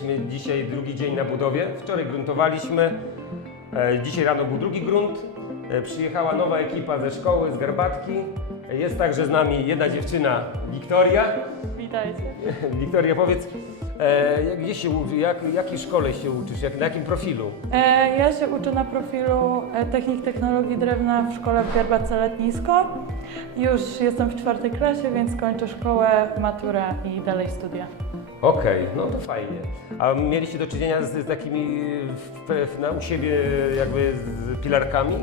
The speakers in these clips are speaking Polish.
Jesteśmy dzisiaj drugi dzień na budowie. Wczoraj gruntowaliśmy. E, Dzisiaj rano był drugi grunt. E, Przyjechała nowa ekipa ze szkoły, z Garbatki. E, Jest także z nami jedna dziewczyna, Wiktoria. Witajcie. Wiktoria, powiedz, e, jak- gdzie się uczy, jak, jakiej szkole się uczysz, jak, na jakim profilu? E, ja się uczę na profilu e, Technik Technologii Drewna w szkole w Garbatce Letnisko. Już jestem w czwartej klasie, więc kończę szkołę, maturę i dalej studia. Okej, no to fajnie. A mieliście do czynienia z, z takimi w, w, na, u siebie jakby z pilarkami?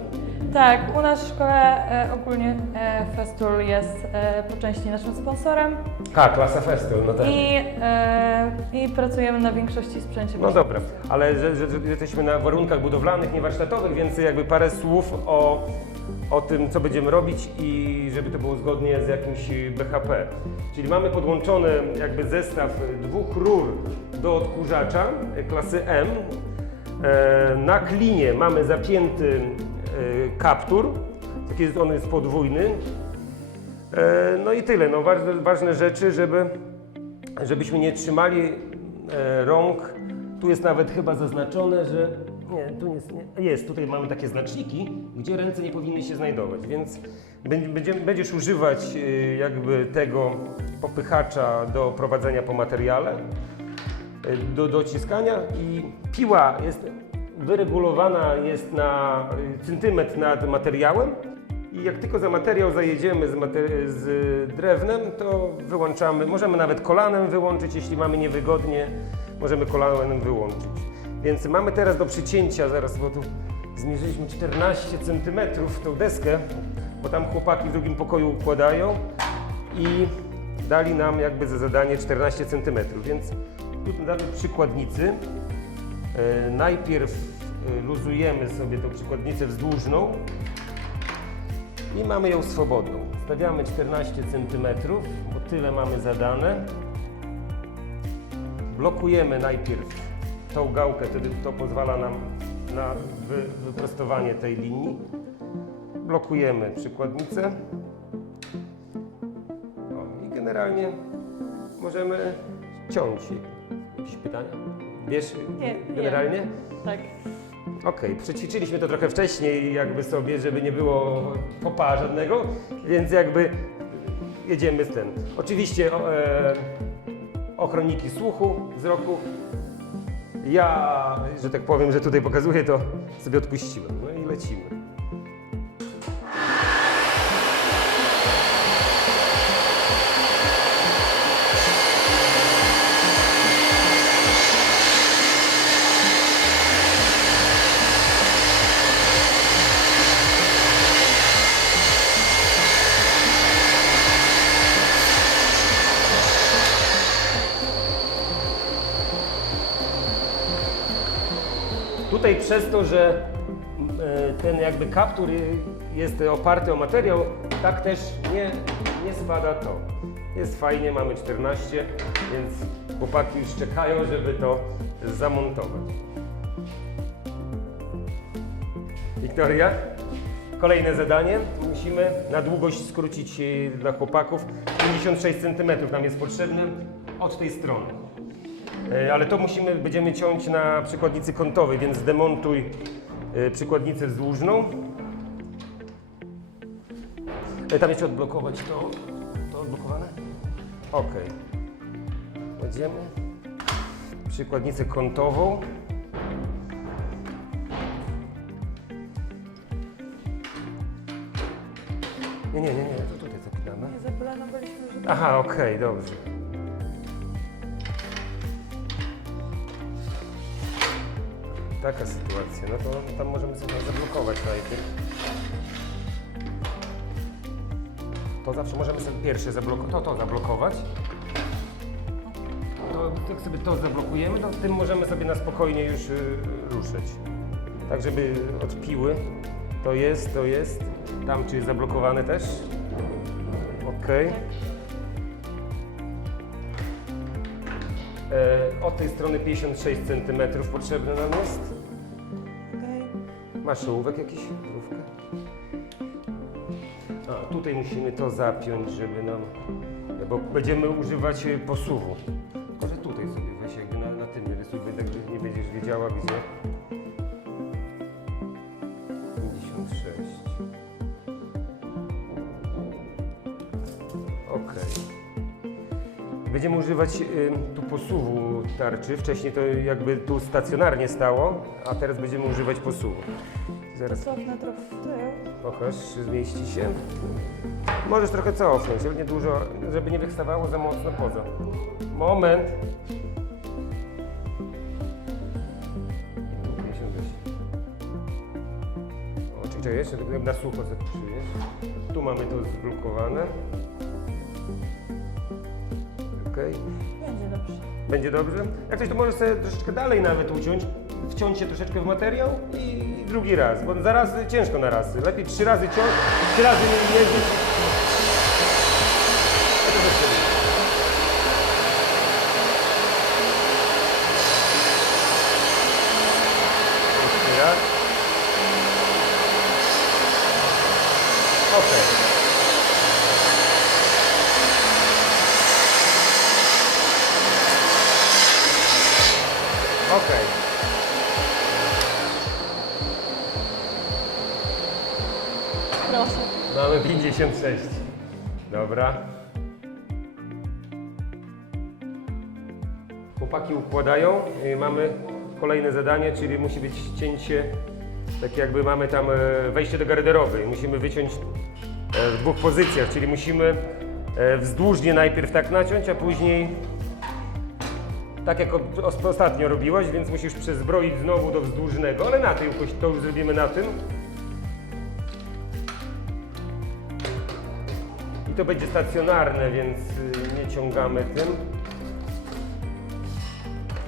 Tak, u nas w szkole e, ogólnie e, Festool jest e, po części naszym sponsorem Ha, klasa Festool, no tak. i, e, i pracujemy na większości sprzęcie. No dobra, ale że, że, że jesteśmy na warunkach budowlanych, nie warsztatowych, więc jakby parę słów o, o tym, co będziemy robić i żeby to było zgodnie z jakimś BHP. Czyli mamy podłączony jakby zestaw dwóch rur do odkurzacza e, klasy M. E, Na klinie mamy zapięty kaptur, taki jest, on jest podwójny. E, No i tyle, no ważne, ważne rzeczy, żeby żebyśmy nie trzymali e, rąk. Tu jest nawet chyba zaznaczone, że nie, tu jest, nie, jest, tutaj mamy takie znaczniki, gdzie ręce nie powinny się znajdować, więc będzie- będziemy, będziesz używać e, jakby tego popychacza do prowadzenia po materiale, e, do dociskania i piła jest wyregulowana jest na centymetr nad materiałem i jak tylko za materiał zajedziemy z, mater- z drewnem, to wyłączamy, możemy nawet kolanem wyłączyć, jeśli mamy niewygodnie, możemy kolanem wyłączyć. Więc mamy teraz do przycięcia, zaraz, bo tu zmierzyliśmy 14 cm tą deskę, bo tam chłopaki w drugim pokoju układają i dali nam jakby za zadanie 14 cm, więc tu damy przykładnicy. E, Najpierw luzujemy sobie tą przykładnicę wzdłużną i mamy ją swobodną. Stawiamy 14 cm, bo tyle mamy zadane. Blokujemy najpierw tą gałkę, wtedy to pozwala nam na wy, wyprostowanie tej linii. Blokujemy przykładnicę. O, I generalnie możemy ciąć. Jakieś pytania? Wiesz Nie, nie. generalnie? Tak. Okej, przećwiczyliśmy to trochę wcześniej jakby sobie, żeby nie było popa żadnego, więc jakby jedziemy z ten. Oczywiście e, ochroniki słuchu, wzroku. Ja, że tak powiem, że tutaj pokazuję, to sobie odpuściłem. No i lecimy. Tutaj przez to, że e, ten jakby kaptur jest oparty o materiał, tak też nie, nie spada to. Jest fajnie, mamy 14, więc chłopaki już czekają, żeby to zamontować. Wiktoria, kolejne zadanie. Musimy na długość skrócić e, dla chłopaków. 56 cm nam jest potrzebny od tej strony. E, Ale to musimy, będziemy ciąć na przykładnicy kątowej, więc zdemontuj e, przykładnicę wzdłużną. E, Tam jeszcze odblokować to. To odblokowane? Ok. Kładziemy przykładnicę kątową. Nie, nie, nie, nie, to tutaj zapinamy. Nie że Aha, okej, dobrze. Taka sytuacja, no to tam możemy sobie zablokować najpierw. To zawsze możemy sobie pierwsze zablokować, to, to zablokować. To jak sobie to zablokujemy, to tym możemy sobie na spokojnie już y, ruszyć. Tak, żeby od piły to jest, to jest. Tam czy jest zablokowane też? Okej. Od tej strony 56 cm potrzebny nam jest. Masz ołówek jakiś? Ołówkę? A, tutaj musimy to zapiąć, żeby nam... Bo będziemy używać e, posuwu. Może tutaj sobie weź jakby na, na tym rysuj, tak nie będziesz wiedziała gdzie. Będziemy używać ym, tu posuwu tarczy. Wcześniej to jakby tu stacjonarnie stało, a teraz będziemy używać posuwu. Zaraz Cofnę trochę w tył. pokaż, czy zmieści się. Możesz trochę cofnąć, ale nie dużo, żeby nie wystawało za mocno poza. Moment. 58. O, czekaj, jeszcze tak na sucho zakrzyjesz. Tu mamy to zblokowane. Okej. Będzie dobrze. Będzie dobrze? Jak coś, to możesz sobie troszeczkę dalej nawet uciąć, wciąć się troszeczkę w materiał i drugi raz, bo zaraz ciężko na raz. Lepiej trzy razy ciąć, trzy razy nie jeździć. Ja to zostawię. Jeszcze raz. Okej. Okej. Proszę. Mamy 56. Dobra. Chłopaki układają. Y, Mamy kolejne zadanie, czyli musi być cięcie, tak jakby mamy tam e, wejście do garderoby. Musimy wyciąć e, w dwóch pozycjach, czyli musimy e, wzdłużnie najpierw tak naciąć, a później tak jak ostatnio robiłaś, więc musisz przezbroić znowu do wzdłużnego, ale na tym, to już zrobimy na tym. I to będzie stacjonarne, więc y, nie ciągamy tym.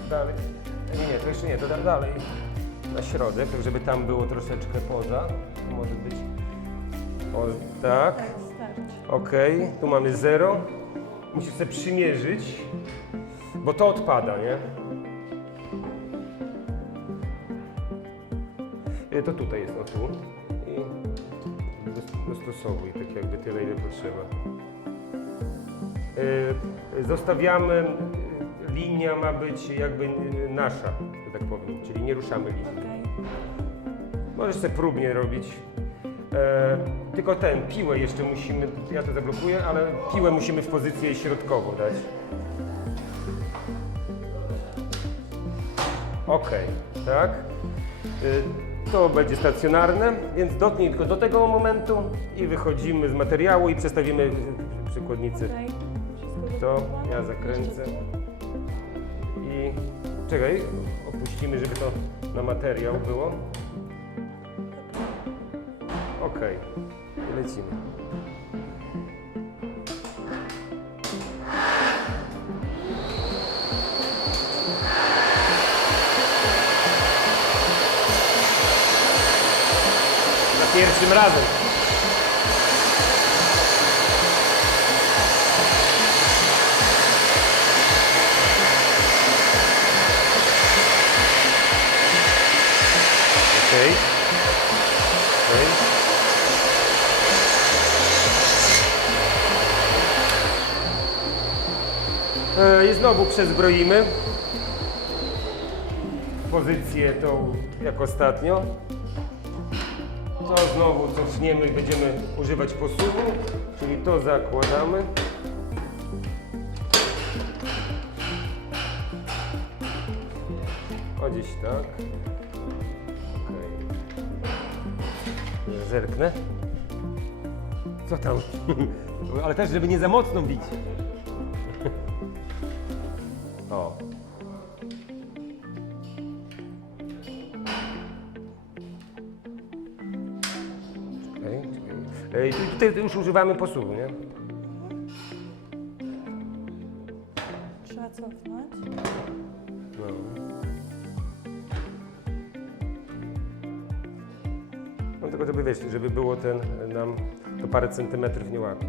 Dalej. Nie, to jeszcze nie, to da- dalej. Na środek, tak żeby tam było troszeczkę poza. Tu może być. O, tak. Tak, starczy. Ok, tu mamy 0. Musisz sobie przymierzyć, bo to odpada, nie? E, To tutaj jest, o tu. I dos- dostosowuj, tak jakby tyle, ile potrzeba. E, Zostawiamy, linia ma być jakby e, nasza, że tak powiem, czyli nie ruszamy linii. Okej. Możesz sobie próbnie robić. E, tylko ten, piłę jeszcze musimy, ja to zablokuję, ale piłę musimy w pozycję środkową dać. Ok, tak. Y, to będzie stacjonarne, więc dotknij tylko do tego momentu i wychodzimy z materiału i przestawimy przykładnicy. To ja zakręcę. I czekaj, opuścimy, żeby to na materiał było. I lecimy. Pierwszym razem. Okej. Okej. E, I znowu przezbroimy pozycję tą jak ostatnio. To znowu cofniemy i będziemy używać posuwu, czyli to zakładamy. O gdzieś tak. Okej. Zerknę. Co tam? Ale też, żeby nie za mocno bić. Tu- tutaj już używamy posuwu, nie? Trzeba cofnąć. No. No tylko żeby wiesz, żeby było ten nam to parę centymetrów nie łapie.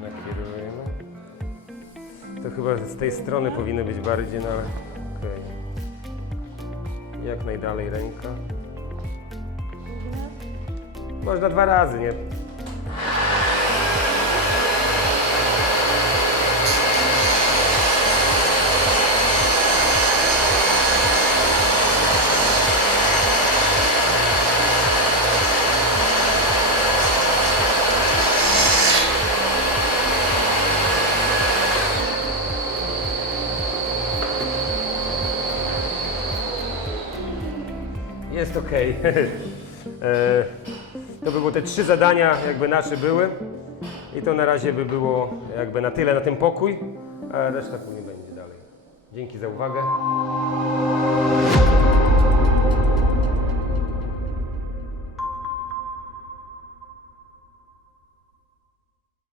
Nakierujemy. To chyba z tej strony powinno być bardziej, no ale. Jak najdalej ręka. Można dwa razy, nie? Jest ok. to by te trzy zadania, jakby nasze były. I to na razie by było jakby na tyle na ten pokój, a reszta później będzie dalej. Dzięki za uwagę.